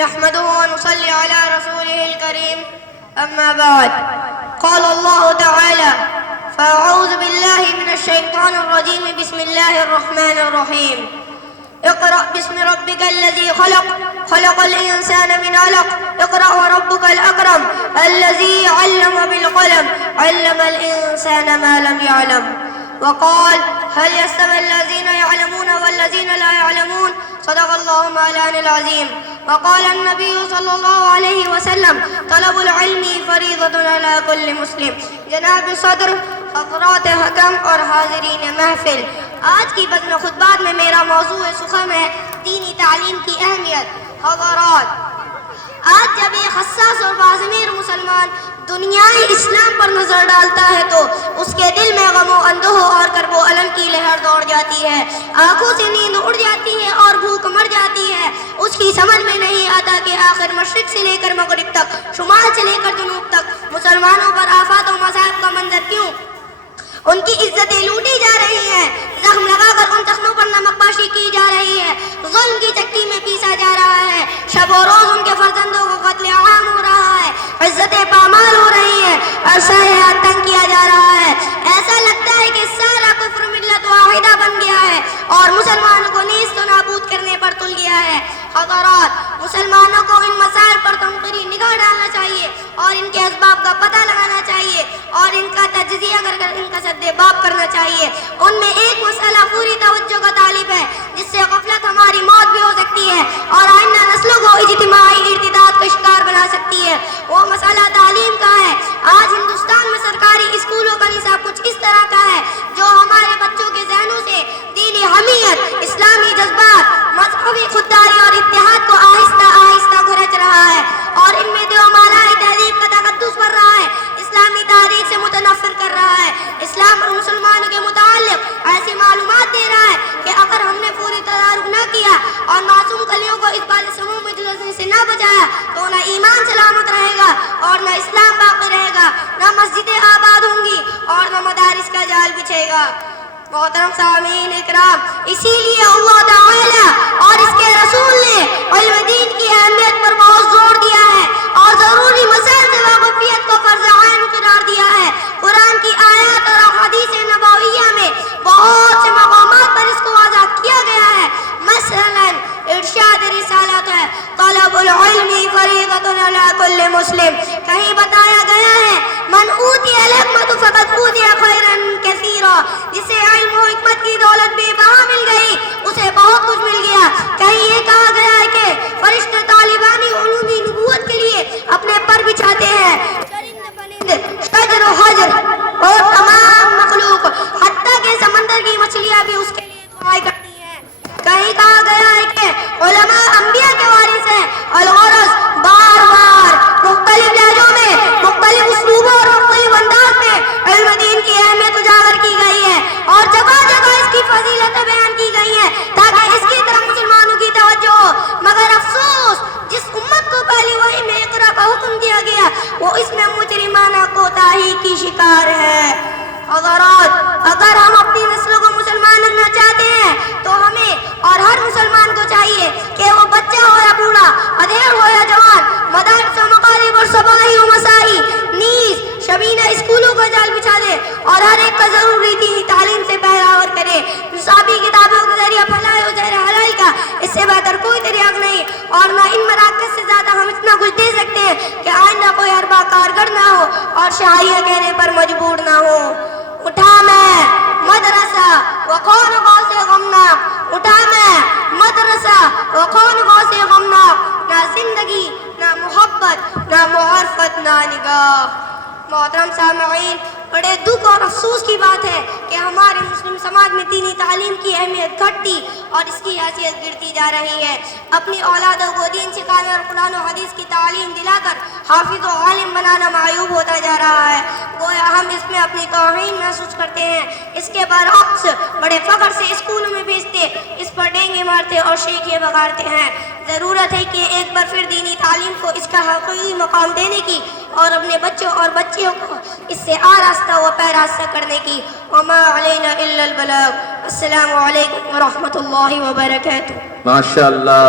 نحمده ونصلي على رسوله الكريم أما بعد. قال الله تعالى: فأعوذ بالله من الشيطان الرجيم. بسم الله الرحمن الرحيم. اقرأ باسم ربك الذي خلق خلق الإنسان من علق اقرأ وربك الأكرم الذي علم بالقلم علم الإنسان ما لم يعلم. وقال: هل يستوي الذين يعلمون والذين لا يعلمون؟ صدق الله مولانا العظيم. وقال النبي صلی اللہ علیہ وسلم: طلب العلم فریضۃ علی کل مسلم. جناب صدر، حضرات حکم اور حاضرین محفل، آج کی بزم خطبات میں میرا موضوع سخن ہے دینی تعلیم کی اہمیت. حضرات، آج جب ایک حساس اور باضمیر مسلمان دنیائے اسلام پر نظر ڈالتا ہے تو اس کے دل میں غم و اندوہ اور کرب و الم کی لہر دوڑ جاتی ہے، آنکھوں سے نیند اڑ جاتی ہے اور بھوک مر جاتی ہے. اس کی سمجھ میں نہیں آتا کہ آخر مشرق سے لے کر مغرب تک، شمال سے لے کر جنوب تک مسلمانوں پر آفات و مصائب کا منظر کیوں؟ ان کی عزتیں لوٹی جا رہی ہیں، زخم لگا کر ان زخموں پر نمک پاشی کی جا رہی ہے، ظلم کی چکی میں پیسا جا رہا ہے، شب و روز ان کے فرزندوں کو قتل عام ہو رہا ہے، عزتیں پامال ہو رہی ہیں، عرصہ حیات تنگ کیا جا رہا ہے. ایسا لگتا ہے کہ سارا کفر ملت واحدہ بن گیا ہے اور مسلمانوں کو نیست و نابود کرنے پر تل گیا ہے. حضرات، مسلمانوں کو ان مسائل پر تنقیدی نگاہ ڈالنا چاہیے اور ان کے اسباب کا پتہ لگانا چاہیے اور ان کا تجزیہ کر ان کا سد باب کرنا چاہیے. ان میں ایک مسئلہ پوری توجہ کا طالب ہے جس سے غفلت ہماری موت بھی ہو سکتی ہے اور آئندہ نسلوں کو اجتماعی ارتداد کا شکار بنا سکتی ہے. وہ مسئلہ تعلیم کا ہے. آج ہندوستان میں سرکاری اسکولوں کا نصاب کچھ اس طرح کا ہے جو ہمارے بچوں کے ذہنوں سے دینی حمیت، اسلامی جذبات، مذہبی خودداری اور اتحاد کو آہستہ آہستہ کھرچ رہا ہے اور ان میں دیومالائی تہذیب کا تقدس بڑھ رہا ہے، اسلامی تاریخ سے متنفر کر رہا ہے، اسلام اور مسلمانوں کے متعلق ایسی معلومات دے رہا ہے کہ اگر ہم نے پوری تدارک نہ کیا اور معصوم کلیوں کو اس بال سموم میں جلسنے سے نہ بچایا تو نہ ایمان سلامت رہے گا اور نہ اسلام باقی رہے گا، نہ مسجدیں آباد ہوں گی اور نہ مدارس کا جال بچھے گا. محترم سامعین اکرام، اسی لیے اللہ تعالی اور اس کے رسول نے علم دین کی اہمیت پر بہت زور دیا ہے اور ضروری مسائل سے واقفیت کو فرض عین قرار دیا ہے. قرآن کی آیات اور احادیث نبویہ میں بہت سے مقامات پر اس کو واضح کیا گیا ہے. مثلا ارشاد رسالت ہے: طلب العلم فریضۃ علی کل مسلم. کہیں بتایا گیا ہے: من اوتی الحکمۃ فقد اوتی خیرا کثیرا. جسے علم و حکمت کی دولت بے بہا مل گئی اسے بہت کچھ مل گیا. کہیں یہ کہا گیا ہے کہ فرشتے طالبان علوم نبوت کے لیے اپنے پر بچھاتے ہیں، شجر و حجر اور تمام مخلوق حتیٰ کہ سمندر کی مچھلیاں بھی اس کے لیے دعائیں کرتی ہیں. کہیں کہا گیا ہے کہ علماء انبیاء کے وارث ہیں. الغرض بار بار مختلف لہجوں میں، مختلف اسلوبوں اور مختلف انداز میں علم دین کی اہمیت اجاگر کی گئی ہے اور جگہ جگہ اس کی فضیلتیں بیان کی گئی ہیں تاکہ اس کی طرف مسلمانوں کی توجہ ہو. مگر افسوس، جس امت کو پہلی وحی میں اقرا کا حکم دیا گیا وہ اس میں مجرمانہ کوتاہی کی شکار ہے. حضرات، اگر ہم اپنی نسلوں کو مسلمان رکھنا چاہتے ہیں تو ہمیں اور ہر مسلمان کو چاہیے کہ وہ بچہ ہو یا بوڑھا، ادھیڑ ہو یا جوان، مدارس و مقالب اور صباحی و مسائی، نیز شبینہ اسکولوں کا جال بچھا دے اور ہر ایک کا ضروری دینی تعلیم سے بہراور کرے. نصابی کتابوں کے ذریعہ فلاح و زہر حلال کا اس سے بہتر کوئی طریقہ نہیں اور نہ ان مراکز سے زیادہ ہم اتنا کچھ دے سکتے ہیں کہ آئندہ کوئی اربا کارگر نہ ہو اور شاہیہ کہنے پر مجبور نہ ہو. اٹھا میں مدرسہ و کون غوث غمناک، اٹھا میں مدرسہ و کون غوث غمناک، نہ زندگی نہ محبت نہ معرفت نہ نگاہ. محترم سامعین، بڑے دکھ اور افسوس کی بات ہے کہ ہمارے مسلم سماج میں دینی تعلیم کی اہمیت گھٹتی اور اس کی حیثیت گرتی جا رہی ہے. اپنی اولادوں کو دین سکھانے اور قرآن و حدیث کی تعلیم دلا کر حافظ و عالم بنانا معیوب ہوتا جا رہا ہے. گویا ہم اس میں اپنی توہین محسوس کرتے ہیں. اس کے برعکس بڑے فخر سے اسکولوں میں بھیجتے، اس پر ڈینگے مارتے اور شیخیاں بگاڑتے ہیں. ضرورت ہے کہ ایک بار پھر دینی تعلیم کو اس کا حقیقی مقام دینے کی اور اپنے بچوں اور بچیوں کو اس سے آراستہ و پیراستہ کرنے کی. وما علینا الا البلاغ. السلام علیکم ورحمۃ اللہ وبرکاتہ. ماشاء اللہ.